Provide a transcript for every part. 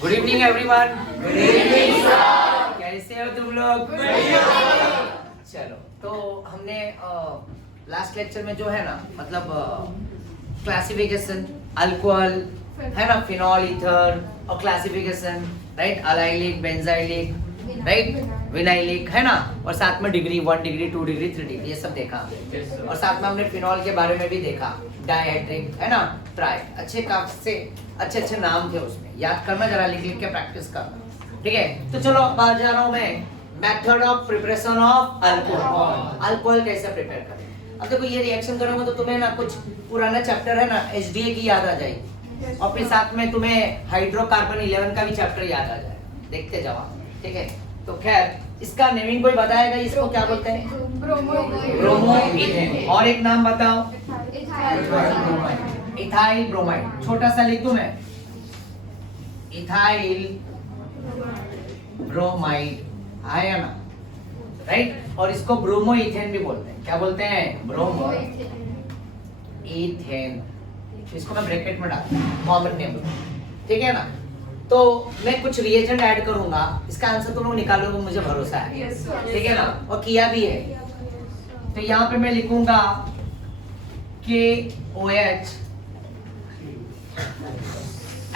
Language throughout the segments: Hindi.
Good evening everyone. Good evening sir. कैसे हो तुम लोग? चलो, तो हमने लास्ट लेक्चर में जो है ना, मतलब क्लासिफिकेशन अल्कोहल है ना, फिनॉल, ईथर और classification, right, allylic, benzylic, right, vinylic, है ना, और साथ में डिग्री 1 डिग्री 2 डिग्री 3 डिग्री ये सब देखा। और साथ में हमने फिनॉल के बारे में भी देखा, डाइहाइड्रिक, है ना, ट्राई, अच्छे काफी अच्छे अच्छे नाम थे उसमें, याद करना, जरा लिख लिख के प्रैक्टिस करना, ठीक है। तो चलो अब आ जा रहा हूँ मैं method of preparation of alcohol. Alcohol कैसे प्रिपेयर करें। अब देखो, ये रिएक्शन करोगे तो तुम्हें ना कुछ पुराना चैप्टर है ना HDA की याद आ जाएगी, और फिर साथ में तुम्हें हाइड्रोकार्बन 11 का भी चैप्टर याद आ जाएगा, देखते जाओ, ठीक है। तो खैर, इसका नेमिंग कोई बताएगा, इसको क्या बोलते हैं? Bromo ethane. और एक नाम बताओ? Ethyl bromide. छोटा सा लिख दूं मैं, इथाइल ब्रोमाइड, आया ना, राइट। और इसको ब्रोमो इथेन भी बोलते हैं। क्या बोलते हैं? Bromo ethane. इसको मैं ब्रैकेट में डालता हूं, कॉमन नेम, ठीक है ना। तो मैं कुछ रिएजेंट ऐड करूंगा, इसका आंसर तुम लोग निकालोगे, मुझे भरोसा है, ठीक है ना, और किया भी है। तो यहाँ पे मैं लिखूंगा KOH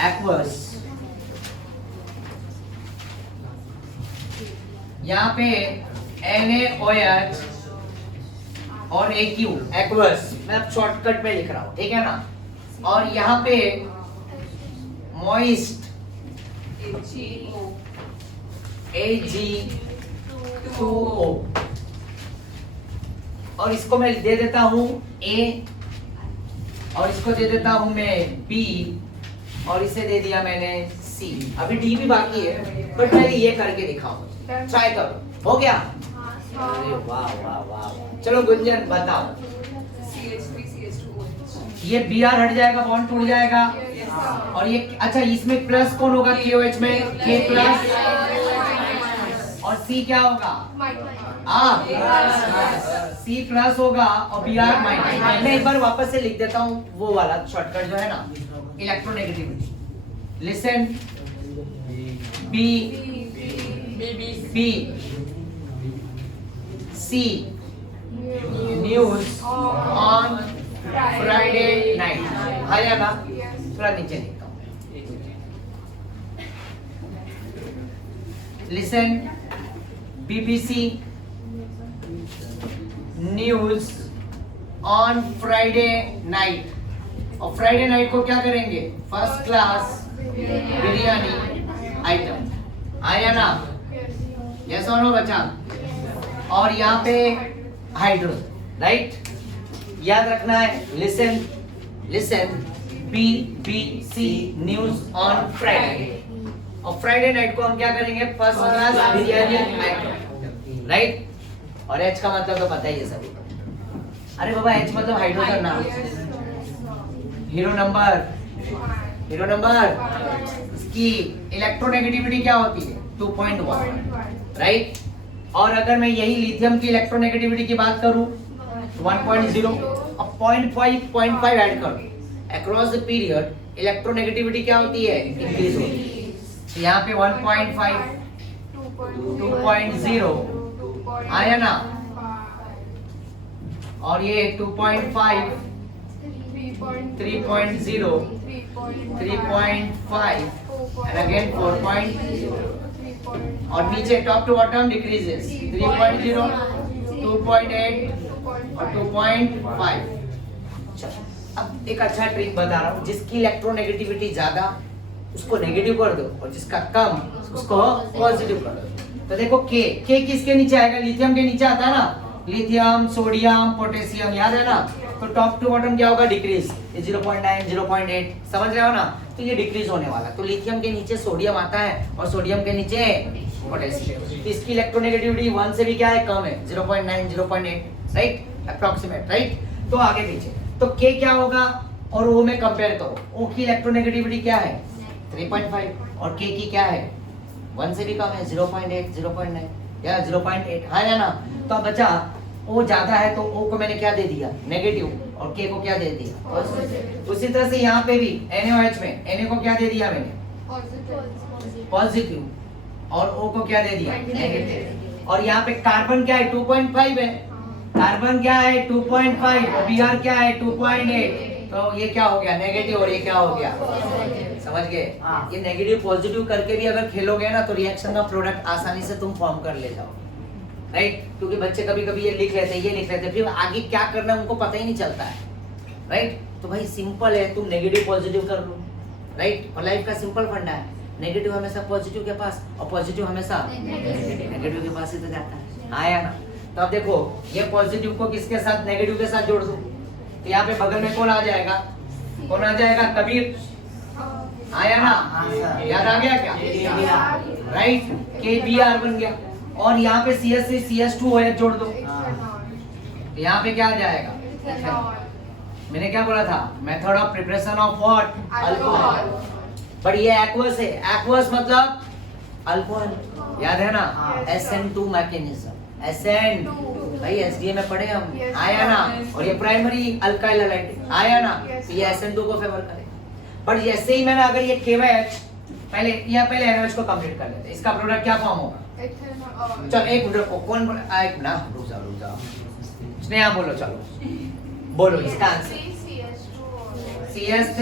एक्वस, यहाँ पे NaOH और AQ एक्वस, मैं शॉर्टकट में लिख रहा हूँ, ठीक है ना। और यहाँ पे मॉइस्ट AgO, और इसको मैं दे देता हूँ A, और इसको दे देता हूँ मैं B, और इसे दे दिया मैंने C। अभी D भी बाकी है, बट पहले ये करके दिखाऊं, ट्राई करो। हो गया? अरे वाह वाह वाह। चलो गुंजन बताओ। ये Br हट जाएगा, बॉन्ड टूट जाएगा, और ये अच्छा, इसमें प्लस कौन होगा? KOH में K प्लस, और C क्या होगा? C प्लस होगा, और Br माइनस। मैं एक बार वापस से लिख देता हूँ वो वाला शॉर्टकट जो है ना, electronegativity. Listen, B C news on Friday night, आया ना। थोड़ा नीचे लिखता हूँ, listen BBC news on Friday night. और फ्राइडे नाइट को क्या करेंगे? फर्स्ट क्लास बिरयानी आइटम, आया ना, यस और नो बच्चा। और यहाँ पे हाइड्रोजन, राइट, याद रखना है। Listen BBC news on Friday, और फ्राइडे नाइट को हम क्या करेंगे? First class biryani item, right. और H का मतलब तो पता ही है सभी को। अरे बाबा, H मतलब हाइड्रोजन ना, हीरो नंबर। इसकी इलेक्ट्रोनेगेटिविटी क्या होती है? 2.1, राइट। और अगर मैं यही लिथियम की इलेक्ट्रोनेगेटिविटी की बात करूं 1.0, अब 0.5 ऐड कर, अक्रॉस द पीरियड इलेक्ट्रोनेगेटिविटी क्या होती है? इंक्रीज होती है। तो यहाँ पे 1.5, 2.0 आया ना, और ये 2.5, 3.0, 3.5 and again 4.0, और नीचे टॉप टू बॉटम डिक्रीजेस 3.0, 2.8 और 2.5। अब एक अच्छा ट्रिक बता रहा हूँ, जिसकी इलेक्ट्रोनेगेटिविटी ज्यादा उसको नेगेटिव कर दो, और जिसका कम उसको पॉजिटिव कर दो। तो देखो K किसके नीचे आएगा? लिथियम के नीचे आता है ना, लिथियम, सोडियम, पोटेशियम, याद है ना। तो टॉप टू बॉटम क्या होगा? डिक्रीज, 0.9, 0.8, समझ रहे हो ना। तो ये डिक्रीज होने वाला। तो लिथियम के नीचे सोडियम आता है, और सोडियम के नीचे पोटेशियम। तो इसकी इलेक्ट्रोनेगेटिविटी 1 से भी क्या है? कम है, 0.9, 0.8, राइट, अप्रॉक्सीमेट, राइट। तो आगे पीछे तो K क्या होगा, और O में कंपेयर करो, O की इलेक्ट्रोनेगेटिविटी क्या है? 3.5, और K की क्या है? 1 से भी कम है, 0.8, 0.9 या 0.8, हाँ या ना। तो अब बचा O ज्यादा है, तो O को मैंने क्या दे दिया? नेगेटिव, और K को क्या दे दिया? उसी तरह से यहाँ पे भी NaOH में Na को क्या दे दिया मैंने? पॉजिटिव और O को क्या दे दिया नेगेटिव। और यहाँ पे कार्बन क्या है 2.5 है, कार्बन क्या है 2.5 और Br क्या है 2.8, तो ये क्या हो गया नेगेटिव और ये क्या हो गया समझ गए। ये नेगेटिव पॉजिटिव करके भी अगर खेलोगे ना तो रिएक्शन का प्रोडक्ट आसानी से तुम फॉर्म कर ले जाओ, राइट। क्योंकि बच्चे कभी कभी ये लिख लेते हैं ये लिख लेते हैं, फिर आगे क्या करना है उनको पता ही नहीं चलता है, राइट। तो भाई सिंपल है, तुम नेगेटिव पॉजिटिव कर लो, राइट। और लाइफ का सिंपल फंडा है, नेगेटिव हमेशा पॉजिटिव के पास और पॉजिटिव हमेशा नेगेटिव के पास ही तो जाता है, आया ना। तो अब देखो ये पॉजिटिव को किसके साथ नेगेटिव के साथ जोड़ दूं, तो यहाँ पे बगल में कौन आ जाएगा, कौन आ जाएगा कबीर, आया ना, याद आ गया क्या, राइट। KBr बन गया और यहाँ पे CH3 CH2OH जोड़ दो, तो यहाँ पे क्या आ जाएगा, मैंने क्या बोला था method of preparation of what alcohol, but ये एक्वस है, एक्वस मतलब अल्कोहल, याद है ना, SN2 मैकेनिज्म, SN भाई SDA में पढ़े हम, आया ना। और ये प्राइमरी अल्काइल हैलाइड, आया ना, तो ये SN2 को फेवर करे। बट जैसे ही मैंने अगर ये KOH पहले NOH को कंप्लीट कर लेते, इसका प्रोडक्ट क्या फॉर्म होगा, चल एक मिनट को कौन एक ना रुक जाओ स्नेहा बोलो, चलो बोलो इसका आंसर, CH3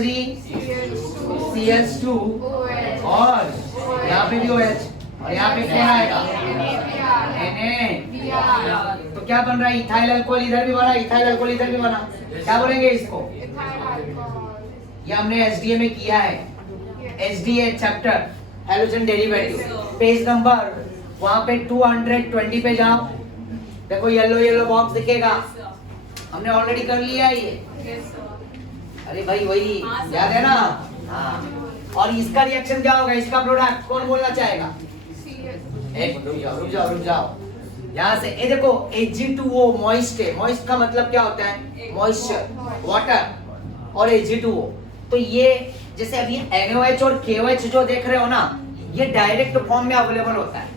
CH2 और यहाँ पे भी OH और यहाँ पे कौन आएगा Na, तो क्या बन रहा है इथाइल अल्कोहल, इधर भी बना इथाइल अल्कोहल, इधर भी बना, क्या बोलेंगे इसको, ये हमने SDA में किया है, SDA chapter halogen derivative, page number वहां पे 220 पे जाओ, देखो येलो बॉक्स दिखेगा, हमने ऑलरेडी कर लिया है ये, अरे भाई वही याद है ना, हाँ। और इसका रिएक्शन क्या होगा, इसका प्रोडक्ट कौन बोलना चाहेगा, एक रुक जाओ यहाँ से, ये देखो Ag2O मॉइस्ट है, मॉइस्ट का मतलब क्या होता है मॉइस्चर वाटर और Ag2O, तो ये जैसे अभी NOH और KOH जो देख रहे हो ना ये डायरेक्ट फॉर्म में अवेलेबल होता है,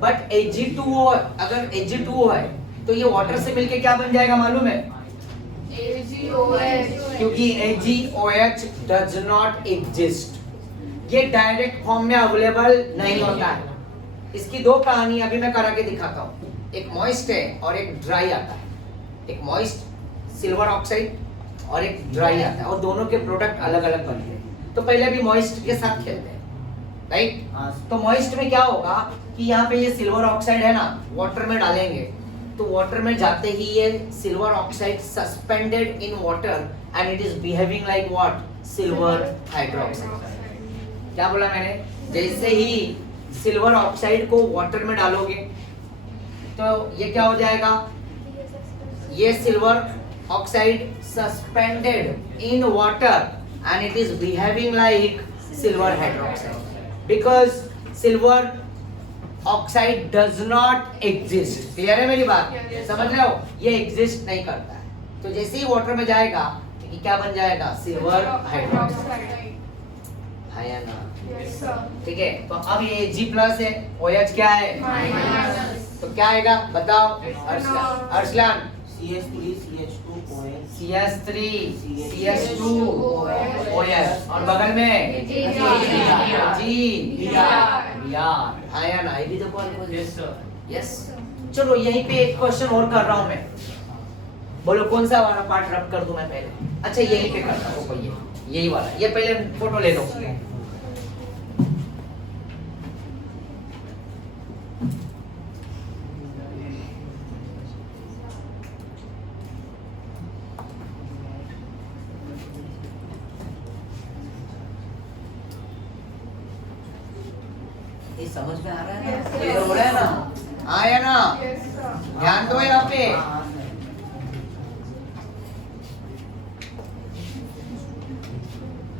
बट Ag2O अगर Ag2O है तो ये वाटर से मिलके क्या बन जाएगा मालूम है, AgOH, क्योंकि AgOH डज नॉट एग्जिस्ट, ये डायरेक्ट फॉर्म में अवेलेबल नहीं होता है। इसकी दो कहानी अभी मैं करा के दिखाता हूँ, एक मॉइस्ट है और एक ड्राई आता है, एक मॉइस्ट सिल्वर ऑक्साइड और एक ड्राई आता है और दोनों के प्रोडक्ट अलग अलग बनते हैं। तो पहले भी मॉइस्ट के साथ खेलते हैं, राइट। तो मॉइस्ट में क्या होगा कि यहाँ पे ये सिल्वर ऑक्साइड है ना, वाटर में डालेंगे तो वाटर में जाते ही ये silver oxide suspended in water and it is behaving like what, silver hydroxide. क्या बोला मैंने, जैसे ही सिल्वर ऑक्साइड को वाटर में डालोगे तो ये क्या हो जाएगा, ये silver oxide suspended in water and it is behaving like silver hydroxide because silver oxide does not exist. Clear है मेरी बात, समझ रहे हो, ये एग्जिस्ट नहीं करता है। तो जैसे ही वाटर में जाएगा तो ये क्या बन जाएगा, सिल्वर हाइड्रोक्साइड, है ना, ठीक है। तो अब ये G+ है, OH क्या है माइनस, तो क्या आएगा बताओ Arsalan, CH3 CH2OH, CH3 CH2OH और बगल में G यार आया ना, ये भी तो कौन, यस। चलो यहीं पे एक क्वेश्चन और कर रहा हूँ मैं, बोलो कौन सा वाला पार्ट रब कर दूं मैं पहले, अच्छा यहीं पे करता हूँ, यही वाला, ये पहले फोटो ले लो। ये समझ में आ रहा है ना, क्लियर हो रहा है ना, आया ना, ध्यान दो यहाँ पे।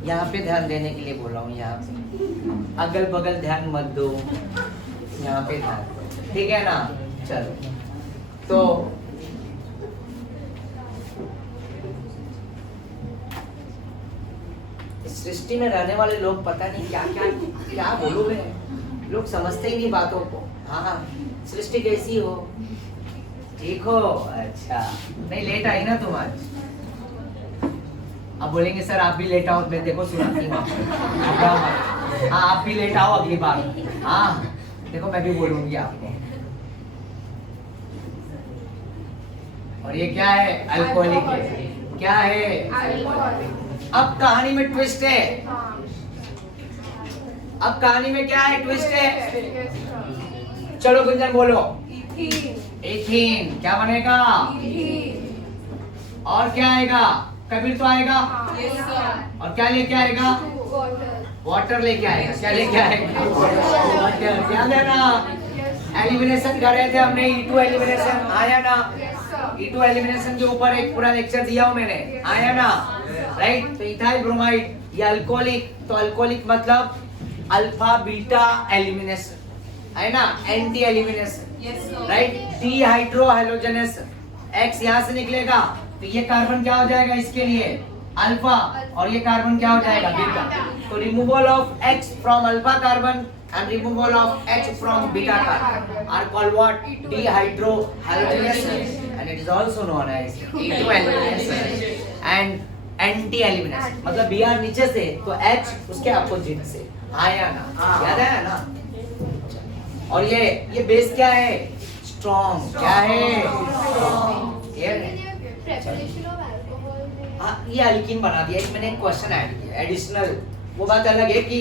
यहाँ पे ध्यान देने के लिए बोल रहा हूँ, यहाँ पे अगल बगल ध्यान मत दो, यहाँ पे ध्यान, ठीक है ना। चलो तो सृष्टि में रहने वाले लोग पता नहीं क्या क्या क्या बोलोगे, लोग समझते ही नहीं बातों को। हाँ सृष्टि कैसी हो, ठीक हो, अच्छा नहीं लेट आई ना तुम आज, अब बोलेंगे सर आप भी लेट आओ, मैं देखो सुनाती हूँ हाँ आप भी लेट आओ अगली बार। हाँ देखो मैं भी बोलूंगी आपको। और ये क्या है? अल्कोहलिक है। क्या है? अब कहानी में ट्विस्ट है। अब कहानी में क्या है? ट्विस्ट है। चलो गुंजन बोलो। एथीन क्या बनेगा? और क्या आएगा? कबीर तो आएगा। और क्या लेके आएगा? वाटर लेके आएगा। क्या लेके आएगा? वाटर। याद है ना एलिमिनेशन कर रहे थे हमने, E2 एलिमिनेशन आया ना? E2 एलिमिनेशन के ऊपर एक पूरा लेक्चर दिया हूं मैंने, आया ना? राइट। तो इथाइल ब्रोमाइड ये अल्कोहलिक, तो अल्कोहलिक मतलब अल्फा बीटा एलिमिनेशन है ना, anti elimination. Right. Dehydrohalogenation X यहां से निकलेगा तो ये कार्बन क्या हो जाएगा इसके लिए? अल्फा। और ये कार्बन क्या हो जाएगा? बीटा। तो removal of X from alpha carbon and removal of H from beta carbon are called what? Dehydrohalogenesis, and it is also known as E2 elimination and anti-elimination। मतलब Br नीचे से तो H उसके अपोजिट से आया ना? याद है ना? और ये बेस क्या है? स्ट्रॉन्ग। क्या है? ये अल्कीन बना दिया। एक मैंने एक क्वेश्चन ऐड किया एडिशनल, वो बात अलग है कि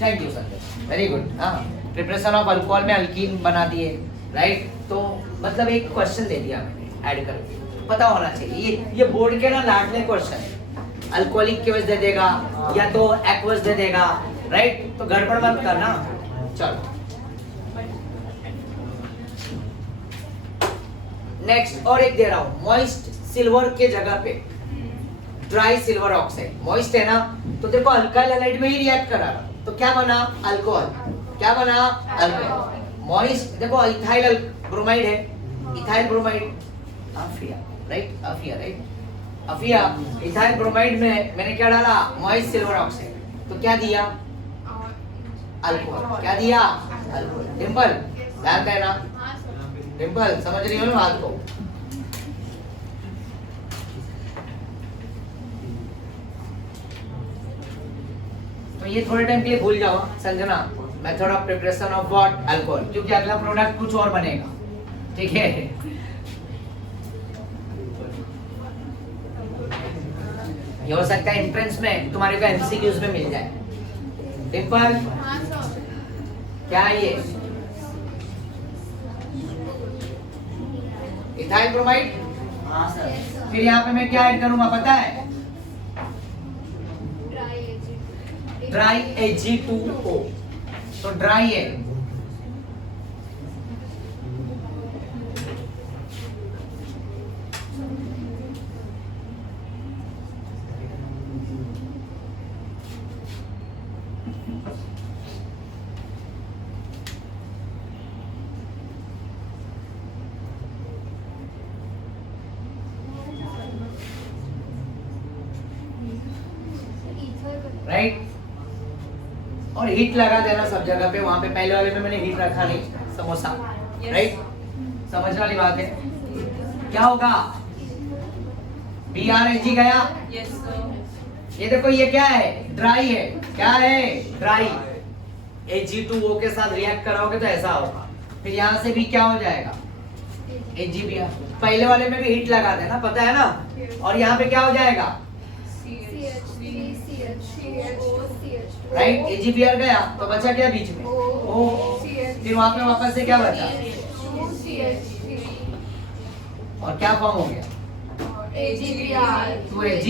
thank you Sanjay, very good. हाँ प्रिपरेशन ऑफ अल्कोहल में अल्कीन बना दिए, राइट। तो मतलब एक क्वेश्चन दे दिया मैंने ऐड करके, पता होना चाहिए। ये बोर्ड के ना लाडले क्वेश्चन है। अल्कोहलिक केवस दे देगा या तो एक्वस दे देगा, राइट। तो गड़बड़ मत करना। चलो नेक्स्ट और एक दे रहा हूँ, मॉइस्ट सिल्वर के जगह पे ड्राई सिल्वर ऑक्साइड। मॉइस्ट है ना, तो देखो अल्काइल हैलाइड में ही रिएक्ट करा रहा, तो क्या बना? अल्कोहल। क्या बना? अल्कोहल। मॉइस्ट देखो इथाइल ब्रोमाइड है, ethyl bromide Afiya, right. Afiya, right. Afiya ethyl bromide में मैंने क्या डाला? Moist silver oxide. तो क्या दिया? अल्कोहल। क्या दिया? अल्कोहल। डिंपल ध्यान देना, डिंपल समझ रही हो ना बात को? तो ये थोड़े टाइम के लिए भूल जाओ Sanjana, method of preparation of what? Alcohol, क्योंकि अगला प्रोडक्ट कुछ और बनेगा, ठीक है? ये हो सकता है एंट्रेंस में तुम्हारे को एमसीक्यूज में मिल जाए। डिंपल क्या है ये? Ethyl bromide. हाँ सर। फिर यहाँ पे मैं क्या ऐड करूंगा पता है? Dry Ag2O। तो ड्राई है, राइट। और हीट लगा देना सब जगह पे। वहां पे पहले वाले में मैंने हीट रखा नहीं, समोसा, राइट। समझने वाली बात है। क्या होगा? BrAg गया। ये देखो ये क्या है? ड्राई है। क्या है? ड्राई। Ag2O के साथ रिएक्ट कराओगे तो ऐसा होगा। फिर यहाँ से भी क्या हो जाएगा? AgBr। पहले वाले में भी हीट लगा देना, पता है ना? और यहाँ पे क्या हो जाएगा? राइट। AgBr गया तो बचा क्या बीच में? O। फिर वहां पे वापस से क्या बचा? और क्या फॉर्म हो गया? 2Ag।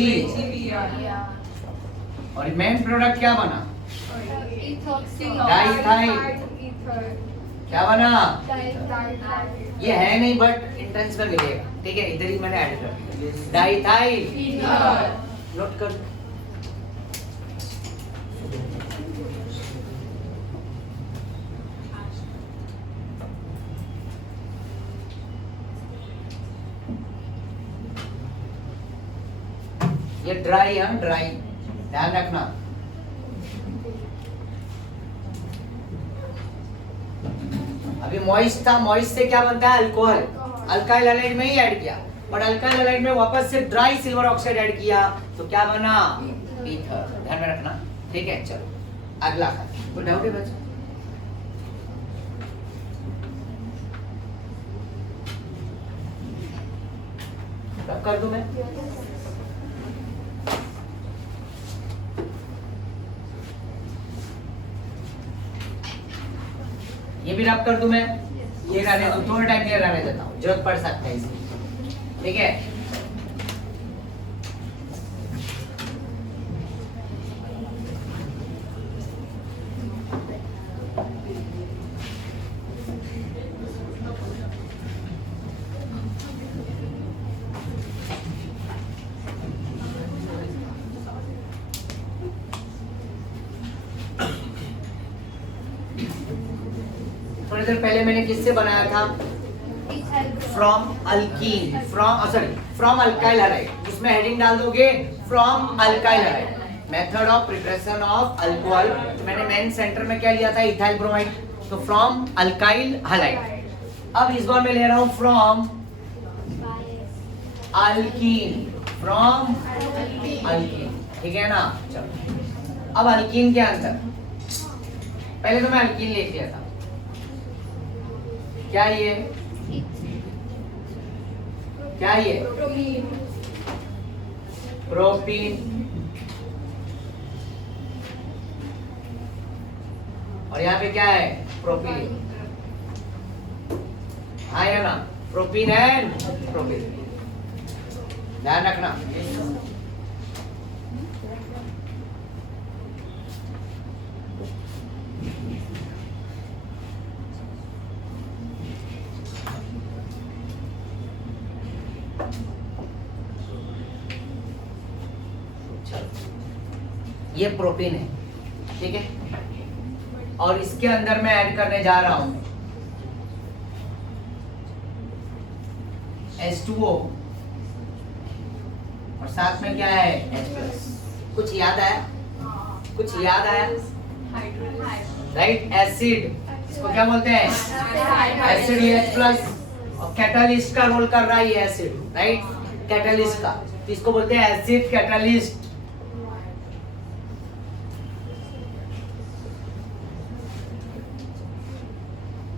और मेन प्रोडक्ट क्या बना? डाइथाइल। क्या बना? ये है नहीं बट एंट्रेंस में मिलेगा, ठीक है? इधर ही मैंने ऐड कर दिया डाइथाइल। नोट कर। ये ड्राई है, ड्राई, ध्यान रखना। अभी मॉइस्ट था, मॉइस्ट से क्या बनता है? अल्कोहल। अल्काइल हैलाइड में ही ऐड किया, बट अल्काइल हैलाइड में वापस से ड्राई सिल्वर ऑक्साइड ऐड किया तो क्या बना? ईथर। ध्यान में रखना, ठीक है? चलो अगला कोई डाउट है बच्चा? रब कर दूं मैं? ये भी रब कर दूं मैं? ये रहने दो, थोड़ा टाइम के लिए रहने देता हूँ, जरूरत पड़ सकता है इसकी, ठीक है? थोड़ी देर पहले मैंने किससे बनाया था? From alkyne, from alkyl halide. उसमें हेडिंग डाल दोगे from alkyl halide, method of preparation of alcohol. मैंने मेन सेंटर में क्या लिया था? Ethyl bromide. तो फ्रॉम अल्काइल हैलाइड। अब इस बार मैं ले रहा हूं फ्रॉम अल्कीन, फ्रॉम अल्कीन, ठीक है ना? चलो अब अल्कीन के अंदर पहले तो मैं अल्कीन लिख लिया था। क्या ये? क्या ये? प्रोपीन। और यहाँ पे क्या है? प्रोपीन। हाँ या ना? प्रोपीन एंड प्रोपीन, ध्यान रखना। ये प्रोपीन है, ठीक है? और इसके अंदर मैं ऐड करने जा रहा हूं H2O और साथ में क्या है? H+। कुछ याद आया? कुछ याद आया? राइट, एसिड, इसको क्या बोलते हैं? Acid H+। और कैटालिस्ट का रोल कर रहा है ये एसिड, राइट? कैटालिस्ट का, तो इसको बोलते हैं एसिड कैटालिस्ट।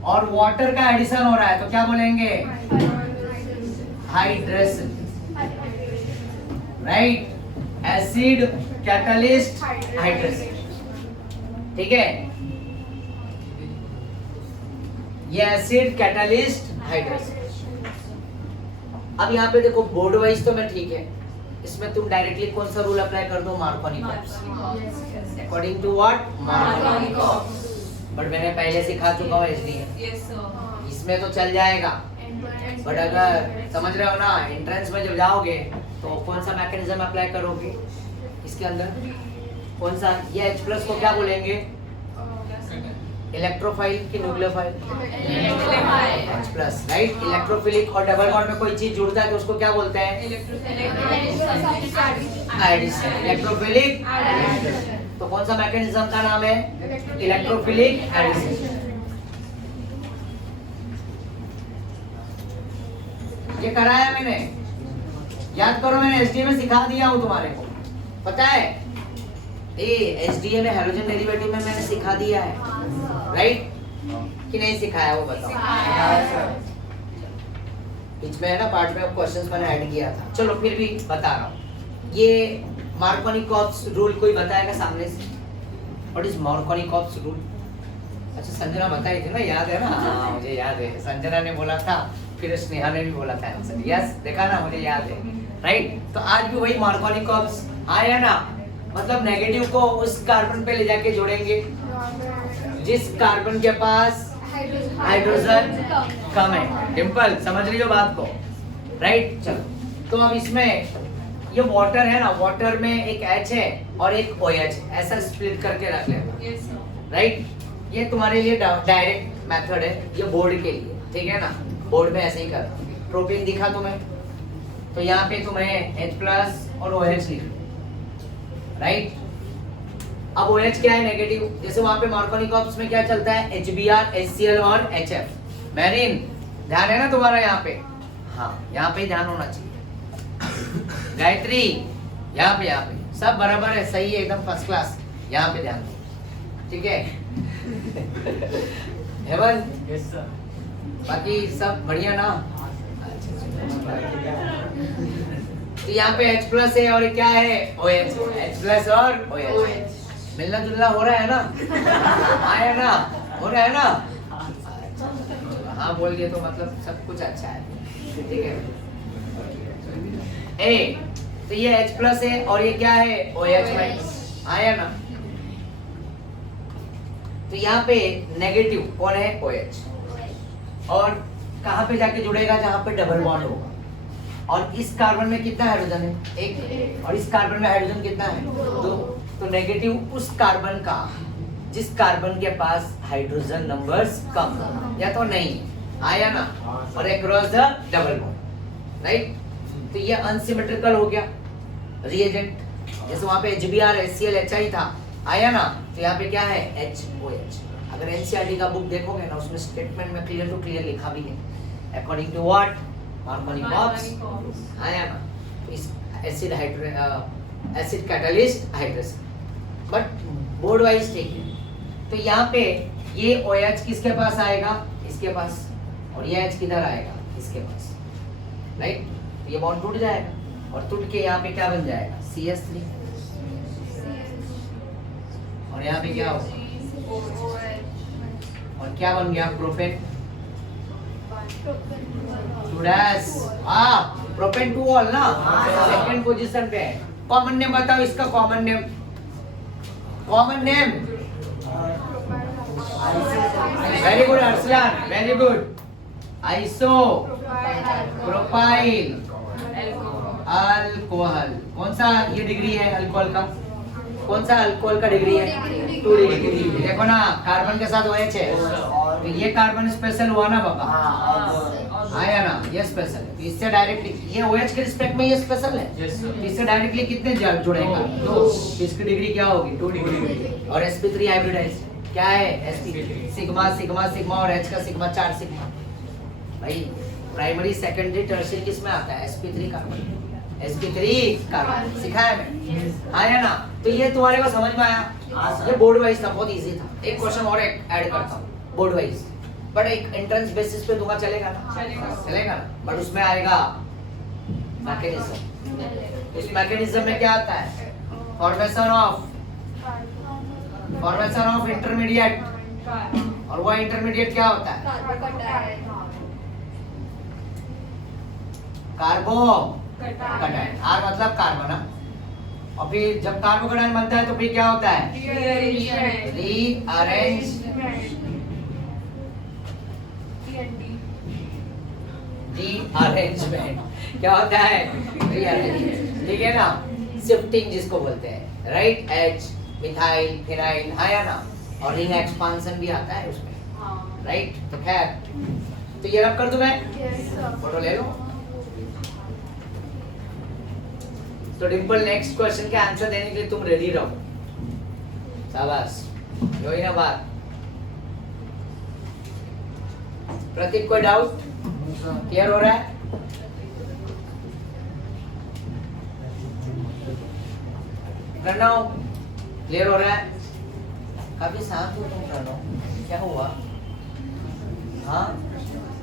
और वाटर का एडिशन हो रहा है तो क्या बोलेंगे? Hydration, right? Acid catalyst hydration, ठीक है? ये एसिड कैटालिस्ट हाइड्रेशन। अब यहाँ पे देखो बोर्ड वाइज तो मैं ठीक है, इसमें तुम डायरेक्टली कौन सा रूल अप्लाई कर दो? Markovnikov's, according to what? Markovnikov's. But मैंने पहले सिखा चुका हूँ इसलिए इसमें तो चल जाएगा। बट अगर समझ रहे हो ना, एंट्रेंस में जब जाओगे तो कौन सा मैकेनिज्म अप्लाई करोगे इसके अंदर? कौन सा? ये H+ को क्या बोलेंगे? इलेक्ट्रोफाइल की न्यूक्लियोफाइल? H+, right? इलेक्ट्रोफिलिक। और डबल बॉन्ड में कोई चीज जुड़ता है तो उसको क्या बोलते हैं? Addition, electrophilic addition. तो कौन सा मैकेनिज्म का नाम है? Electrophilic addition. ये कराया मैंने, याद करो, मैंने एसडीए में सिखा दिया हूं तुम्हारे को, पता है? एसडीए में हैलोजन डेरिवेटिव में मैंने सिखा दिया है, राइट? कि नहीं सिखाया? वो बताओ। बीच में है ना पार्ट में क्वेश्चंस मैंने ऐड किया था। चलो फिर भी बता रहा हूँ। ये मार्कोनिकॉप्स रूल कोई बताएगा सामने से? What is Markovnikov's rule? अच्छा संजना बताई थी ना, याद है ना? हाँ मुझे याद है, संजना ने बोला था, फिर स्नेहा ने भी बोला था आंसर। यस, देखा ना, मुझे याद है, राइट? तो आज भी वही मार्कोनिकॉप्स आया ना, मतलब नेगेटिव को उस कार्बन पे ले जाके जोड़ेंगे जिस कार्बन के पास हाइड्रोजन कम है। डिम्पल समझ रही हो बात को, राइट? चलो तो अब इसमें ये वाटर है ना, वाटर में एक H है और एक OH, ऐसा स्प्लिट करके रख लेना, राइट? ये तुम्हारे लिए डायरेक्ट मेथड है, ये बोर्ड के लिए, ठीक है ना? बोर्ड में ऐसे ही करना। प्रोपीन दिखा तुम्हें, तो यहाँ पे तुम्हें H+ और OH लिखो, राइट? अब OH क्या है? नेगेटिव। जैसे वहां पे मार्कोनिकॉप्स में क्या चलता है? HBr, HCl और HF। मैरिन ध्यान है ना तुम्हारा यहाँ पे? हाँ, यहाँ पे ध्यान होना चाहिए। गायत्री यहाँ पे सब बराबर है, सही है, एकदम फर्स्ट क्लास। यहाँ पे ध्यान दो, ठीक है हेमंत, यस सर। बाकी सब बढ़िया ना? तो यहाँ पे H प्लस है और क्या है OH, H प्लस और OH, मिलना जुलना हो रहा है ना? आया ना? हो रहा है ना? हाँ बोल दिए तो मतलब सब कुछ अच्छा है, ठीक है। ए तो ये H प्लस है और ये क्या है OH माइनस, आया ना? तो यहाँ पे नेगेटिव कौन है OH, और कहाँ पे जाके जुड़ेगा जहाँ पे डबल बॉन्ड होगा, और इस कार्बन में कितना हाइड्रोजन है एक, और इस कार्बन में हाइड्रोजन कितना है दो, तो नेगेटिव उस कार्बन का जिस कार्बन के पास हाइड्रोजन नंबर्स कम या तो नहीं, आया ना? और across the double bond, right? तो ये अनसिमेट्रिकल हो गया रिएजेंट, जैसे वहां पे HBr HCl HI था, आया ना? तो यहाँ पे क्या है HOH। अगर NCERT का बुक देखोगे ना उसमें स्टेटमेंट में क्लियर टू क्लियर लिखा भी है according to what Markovnikov's, आया ना? तो इस acid acid catalyst hydrogen, but board wise ठीक है। तो यहाँ पे ये OH किसके पास आएगा, इसके पास, और ये H किधर आएगा, इसके पास, राइट? तो ये बॉन्ड टूट जाएगा और टूट के यहाँ पे क्या बन जाएगा CH3, और यहाँ पे क्या होगा और क्या बन गया प्रोपेन 2 डैश, प्रोपेन 2 ऑल ना, सेकंड पोजीशन पे है। कॉमन नेम बताओ इसका, common name, common name, very good Arsalan, very good. Iso propyl alcohol, कौन सा ये डिग्री है अल्कोहल का, कौन सा अल्कोहल का डिग्री है 2 डिग्री। देखो ना कार्बन के साथ OH है, तो ये कार्बन स्पेशल हुआ ना बाबा, आया ना? ये स्पेशल है, तो इससे डायरेक्टली ये OH के रिस्पेक्ट में ये स्पेशल है, तो इससे डायरेक्टली कितने जुड़ेगा 2, तो इसकी डिग्री क्या होगी 2 डिग्री। और sp3 हाइब्रिडाइज क्या है sp सिग्मा सिग्मा सिग्मा और H का सिग्मा 4 सिग्मा। भाई प्राइमरी सेकेंडरी टर्शियरी किस में आता है sp3 कार्बन, sp3 कार्बन सिखाया मैं, आया ना? तो ये तुम्हारे को समझ में आया? ये बोर्ड वाइज था, बहुत इजी था। एक क्वेश्चन और ऐड करता हूँ बोर्ड वाइज, बट एक एंट्रेंस बेसिस पे दूंगा, चलेगा ना? चलेगा ना, बट उसमें आएगा मैकेनिज्म। इस मैकेनिज्म में क्या आता है, फॉर्मेशन ऑफ इंटरमीडिएट, और वो इंटरमीडिएट क्या होता है कार्बोकटायन, आर मतलब कार्बन, और फिर जब कार्बोकटायन बनता है तो फिर क्या होता है रीअरेंजमेंट, क्या होता है रीअरेंजमेंट, ठीक है ना? शिफ्टिंग जिसको बोलते हैं, राइट? H मिथाइल फिनाइल, आया ना? और रिंग एक्सपांशन भी आता है उसमें, राइट? तो खैर, तो ये रब कर दूं मैं, फोटो ले लो। तो डिंपल नेक्स्ट क्वेश्चन के आंसर देने के लिए तुम रेडी रहो, शाबाश, जो ही ना बात। प्रतीक कोई डाउट, क्लियर हो रहा है? प्रणव क्लियर हो रहा है? काफी शांत हो तुम प्रणव, क्या हुआ? हाँ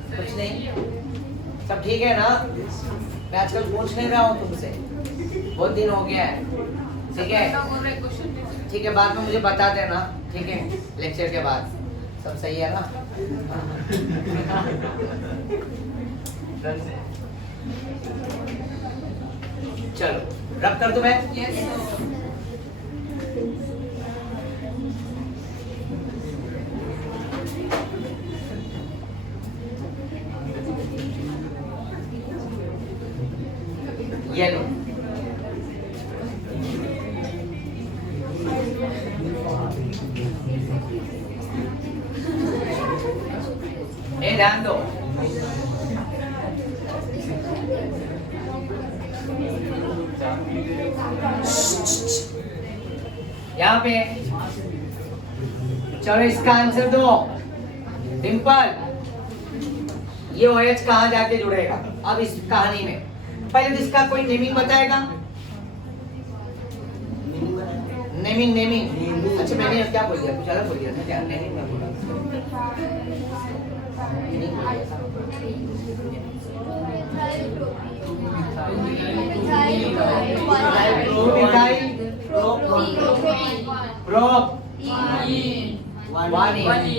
कुछ नहीं, सब ठीक है ना? मैं आजकल पूछ नहीं रहा हूँ तुमसे, बहुत दिन हो गया है, ठीक है? ठीक है, बाद में मुझे बता देना, ठीक है? लेक्चर के बाद सब सही है ना? चलो रब कर दूं मैं? येलो, ए ध्यान दो, यहाँ पे चलो इसका आंसर दो। डिंपल, ये OH कहाँ जाके जुड़ेगा अब इस कहानी में? पहले तो इसका कोई नेमिंग बताएगा? नेमिंग अच्छा मैंने क्या बोल दिया, कुछ अलग बोल दिया था क्या? नहीं मैं बोला नहीं बोल दिया था।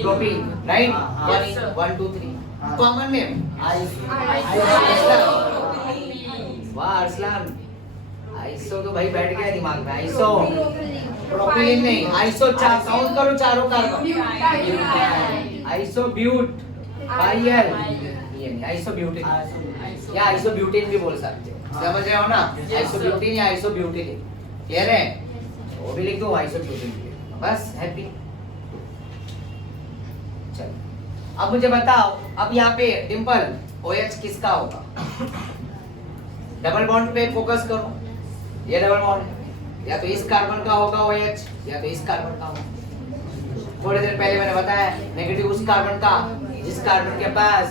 Propene, right? 1 2 3 कॉमन नेम वाह अरसलान, आइसो तो भाई बैठ गया दिमाग में। आइसो प्रोपीन नहीं, आइसो चार काउंट करो, चारों कार्बन। आइसो ब्यूट बाइल, ये नहीं आइसो ब्यूटेन या आइसो ब्यूटेन भी बोल सकते हो, समझ रहे हो ना? आइसो ब्यूटेन या आइसो ब्यूटेन कह रहे हैं, वो भी लिख दो आइसो ब्यूटेन, बस हैप्पी। चलो अब मुझे बताओ, अब यहाँ पे डिंपल OH किसका होगा? डबल बॉन्ड पे फोकस करो, ये डबल बॉन्ड है, या तो इस कार्बन का होगा OH या तो इस कार्बन का होगा। थोड़ी देर पहले मैंने बताया नेगेटिव उस कार्बन का जिस कार्बन के पास।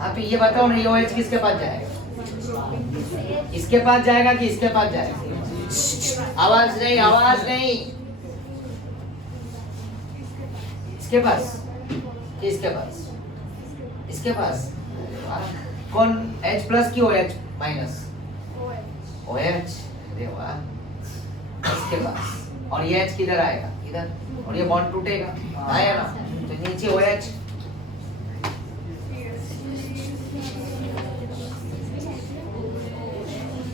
अब ये बताओ ना, ये OH किसके पास जाएगा? इसके पास जाएगा कि इसके पास जाएगा? आवाज नहीं, आवाज नहीं। इसके पास कि इसके पास? इसके पास। कौन H प्लस की OH माइनस? OH, अरे वाह। इसके पास, और ये H किधर आएगा? इधर, और ये बॉन्ड टूटेगा, आया ना? तो नीचे OH,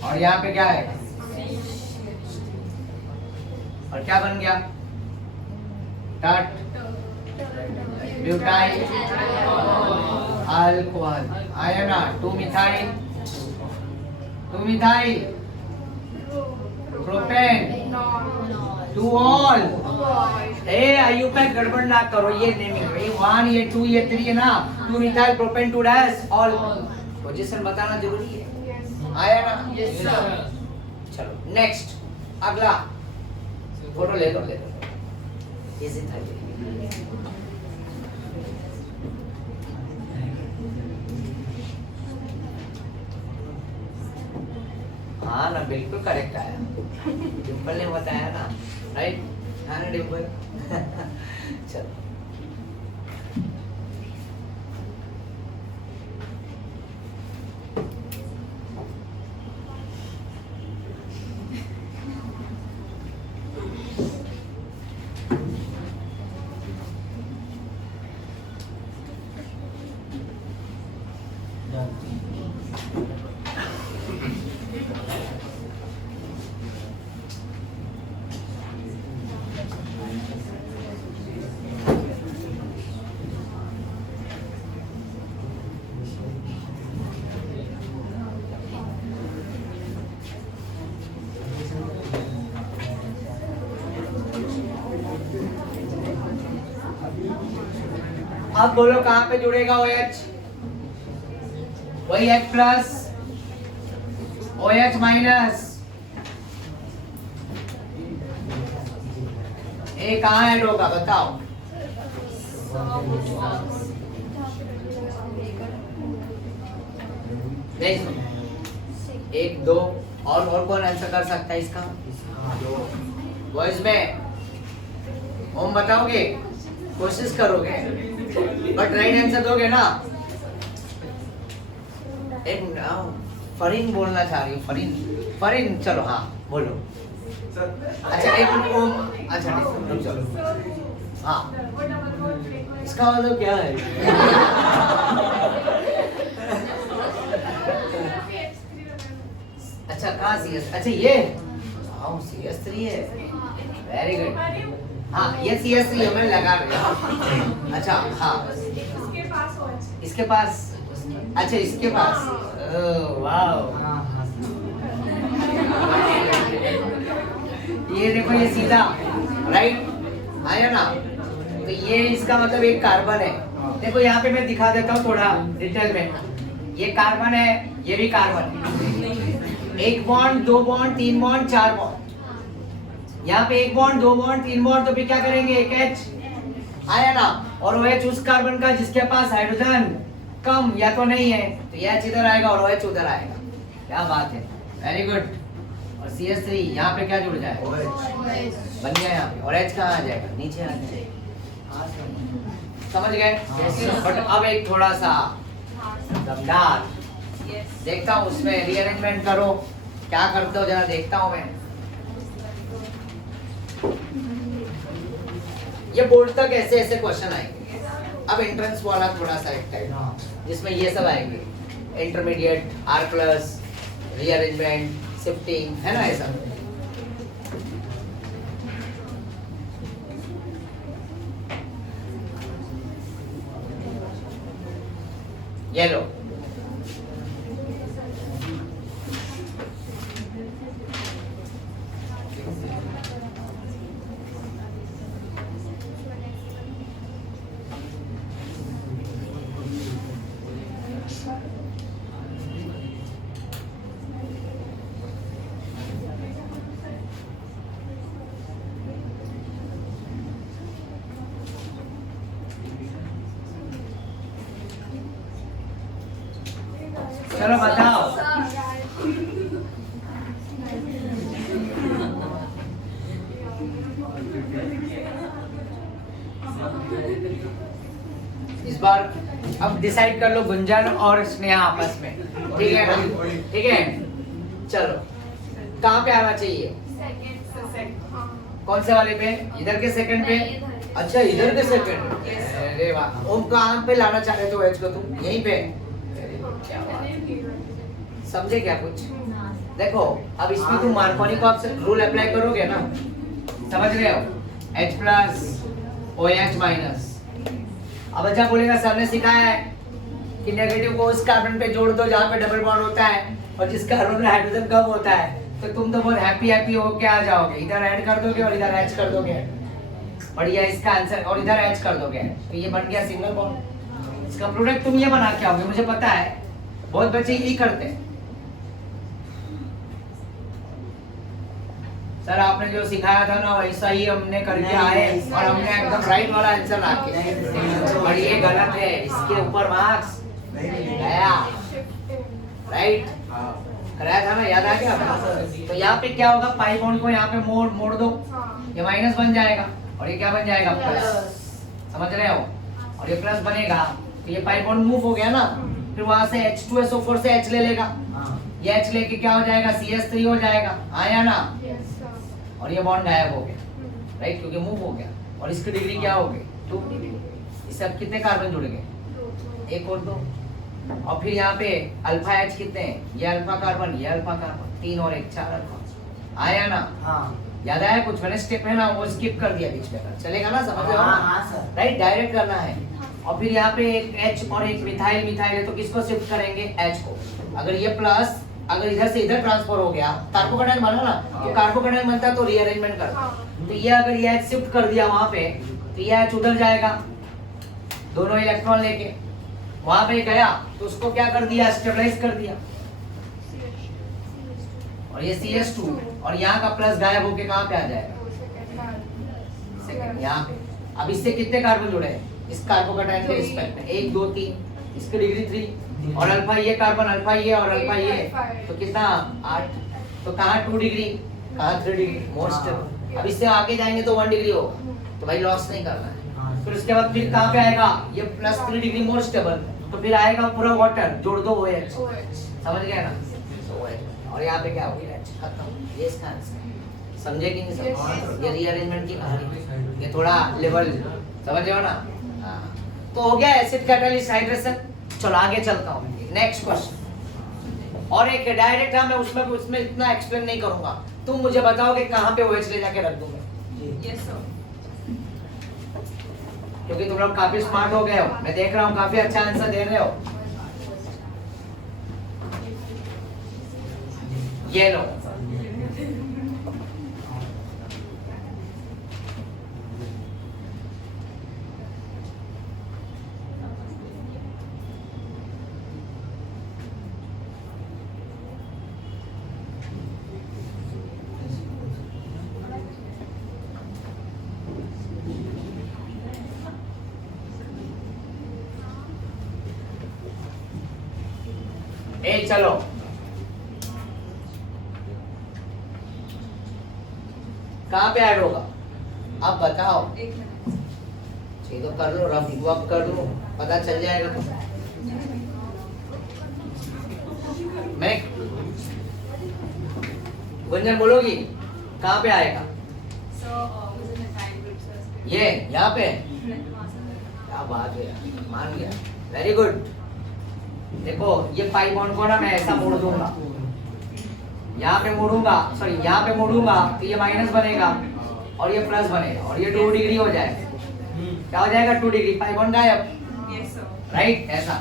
और यहाँ पे क्या आएगा? और क्या बन गया? टट ब्यूटाइल अल्कोहल, आया ना? 2 मिथाइल प्रोपेन 2 ऑल। ए आयु पे गड़बड़ ना करो, ये नेमिंग, ये 1 ये 2 ये 3 है ना? 2 methyl propane 2 dash all, position बताना जरूरी है, आया ना? चलो नेक्स्ट, अगला फोटो ले लो, इजी था ये। हाँ ना, बिल्कुल करेक्ट आया, डिम्पल ने बताया ना, राइट? हाँ ना डिम्पल? चलो अब बोलो कहाँ पे जुड़ेगा OH? वही H प्लस OH माइनस, ये कहाँ ऐड होगा बताओ? नहीं सुनो, 1 2 और कौन आंसर कर सकता है इसका? बॉयज में ओम बताओगे? कोशिश करोगे बट राइट आंसर दोगे ना? एक फरीन बोलना चाह रही हूँ, फरीन चलो हाँ बोलो। अच्छा एक ओम, अच्छा रुक चलो, हाँ इसका मतलब क्या है? अच्छा कहाँ CS? अच्छा ये हाँ CS3 है, वेरी गुड। हाँ ये CS3 है, मैं लगा रहा हूँ। अच्छा हाँ इसके पास, अच्छा इसके पास, वाह ये देखो ये सीधा राइट आया ना? तो ये इसका मतलब एक कार्बन है। देखो यहाँ पे मैं दिखा देता हूँ थोड़ा डिटेल में, ये कार्बन है, ये भी carbon, 1 bond 2 bond 3 bond 4 bond, यहाँ पे 1 बॉन्ड 2 बॉन्ड 3 बॉन्ड, तो फिर क्या करेंगे? एक H आया ना? और OH उस कार्बन का जिसके पास हाइड्रोजन कम या तो नहीं है, तो यह H इधर आएगा और OH उधर आएगा। क्या बात है, वेरी गुड। और और CH3 यहाँ पे क्या जुड़ जाए बन गया यहाँ पे, और H कहाँ आ जाएगा नीचे आ जाएगा। समझ गए? बट अब एक थोड़ा सा दमदार देखता हूँ उसमें रीअरेंजमेंट करो, क्या करते हो जरा देखता हूँ मैं। ये बोर्ड तक ऐसे ऐसे क्वेश्चन आएंगे। अब एंट्रेंस वाला थोड़ा सा एक टाइप जिसमें ये सब आएंगे, intermediate, R plus, rearrangement, shifting, है ना ऐसा। ये लो चलो बताओ। इस बार अब डिसाइड कर लो गुंजन और स्नेहा आपस में, ठीक है ना? ठीक है, चलो कहाँ पे आना चाहिए? कौन से वाले पे? इधर के सेकंड पे? अच्छा इधर के सेकंड। अरे वाह, ओम कहाँ पे लाना चाह रहे थे एच को तुम? यहीं पे? क्या बात, समझे क्या कुछ? देखो अब इसमें तुम मार्कोनी को आप रूल अप्लाई करोगे ना, समझ रहे हो? H plus OH minus. अब अच्छा बोलेगा सर ने सिखाया है कि नेगेटिव को उस कार्बन पे जोड़ दो जहाँ पे डबल बॉन्ड होता है और जिस कार्बन में हाइड्रोजन कम होता है, तो तुम तो बहुत हैप्पी होके आ जाओगे, इधर ऐड कर दोगे और इधर H कर दोगे, बढ़िया इसका आंसर, और इधर H कर दोगे तो ये बन गया सिंगल बॉन्ड। इसका प्रोडक्ट तुम ये बना के आओगे, मुझे पता है बहुत बच्चे यही करते हैं। सर आपने जो सिखाया था ना वैसा ही हमने करके आए और हमने एकदम राइट वाला आंसर लाके, और ये गलत है, इसके ऊपर मार्क्स गया। राइट कराया था ना, याद आ गया? तो यहाँ पे क्या होगा, पाई बॉन्ड को यहाँ पे मोड़ दो, ये माइनस बन जाएगा और ये क्या बन जाएगा प्लस, समझ रहे हो? और ये प्लस बनेगा तो ये पाई बॉन्ड मूव हो गया ना, फिर वहां से H2SO4 से H ले लेगा, ये H लेके क्या हो जाएगा CH3 हो जाएगा, आया ना? और ये बॉन्ड गायब हो गया, राइट, क्योंकि मूव हो गया। और इसकी डिग्री क्या हो गई 2 डिग्री। इससे अब कितने कार्बन जुड़ गए? 1 और 2। और फिर यहाँ पे अल्फा H कितने हैं? ये अल्फा कार्बन, ये अल्फा कार्बन, 3 और 1 4 अल्फा, आया ना? हाँ। याद आया कुछ? मैंने स्टेप है ना वो स्किप कर दिया बीच में, चलेगा ना? समझ रहे हो ना? राइट, डायरेक्ट करना है। और फिर यहाँ पे एक H और एक मिथाइल है, तो किसको शिफ्ट करेंगे? H को। अगर ये प्लस अगर इधर से इधर ट्रांसफर हो गया, कार्बोकेटाइन बना ना, तो कार्बोकेटाइन बनता तो रीअरेंजमेंट करता। तो ये अगर ये H शिफ्ट कर दिया वहां पे, तो ये H उधर जाएगा दोनों इलेक्ट्रॉन लेके, वहां पे गया तो उसको क्या कर दिया? स्टेबलाइज कर दिया। और ये CH2 और यहाँ का प्लस गायब होके कहाँ पे आ जाएगा? सेकंड यहाँ पे। अब इससे कितने कार्बन जुड़े हैं? इस कार्बोकेटाइन के रिस्पेक्ट में 1 2 3, इसकी डिग्री 3, और अल्फा ये कार्बन, अल्फा ये और अल्फा ये, तो कितना 8। तो कहाँ 2 डिग्री, कहाँ 3 डिग्री, मोर स्टेबल। अब इससे आगे जाएंगे तो 1 डिग्री होगा, तो भाई लॉस नहीं करना है। फिर उसके बाद फिर कहाँ पे आएगा? ये प्लस 3 डिग्री मोर स्टेबल, तो फिर आएगा पूरा वाटर, जोड़ दो OH, समझ गए ना? OH, और यहाँ पे क्या हो गया? H खत्म। ये इसका आंसर, समझे कि नहीं समझे? ये रीअरेंजमेंट की कहानी, ये थोड़ा लेवल समझ रहे हो ना? तो हो गया एसिड कैटालिस्ट हाइड्रेशन। चलो आगे चलता हूँ, नेक्स्ट क्वेश्चन। और एक डायरेक्ट है, मैं उसमें इतना एक्सप्लेन नहीं करूंगा, तुम मुझे बताओ कि कहाँ पे OH ले जाके रख दूं मैं? Yes sir. क्योंकि तुम लोग काफी स्मार्ट हो गए हो, मैं देख रहा हूँ काफी अच्छा आंसर दे रहे हो। ये लो, चलो कहाँ पे ऐड होगा? अब बताओ। एक मिनट। ये तो कर लो, रफ वर्क कर लो, पता चल जाएगा। तो मैं गुंजन बोलोगी कहाँ पे आएगा? So, within the time group, so ये यहाँ पे। वहाँ से क्या बात है यार, मान गया, वेरी गुड। देखो ये पाई बॉन्ड को ना मैं ऐसा मोड़ दूंगा, यहाँ पे मोड़ूंगा, सॉरी यहाँ पे मोड़ूंगा तो ये माइनस बनेगा और ये प्लस बनेगा और ये 2 डिग्री हो जाएगा। क्या हो जाएगा? 2 डिग्री, पाई बॉन्ड गायब। Yes, sir. राइट, ऐसा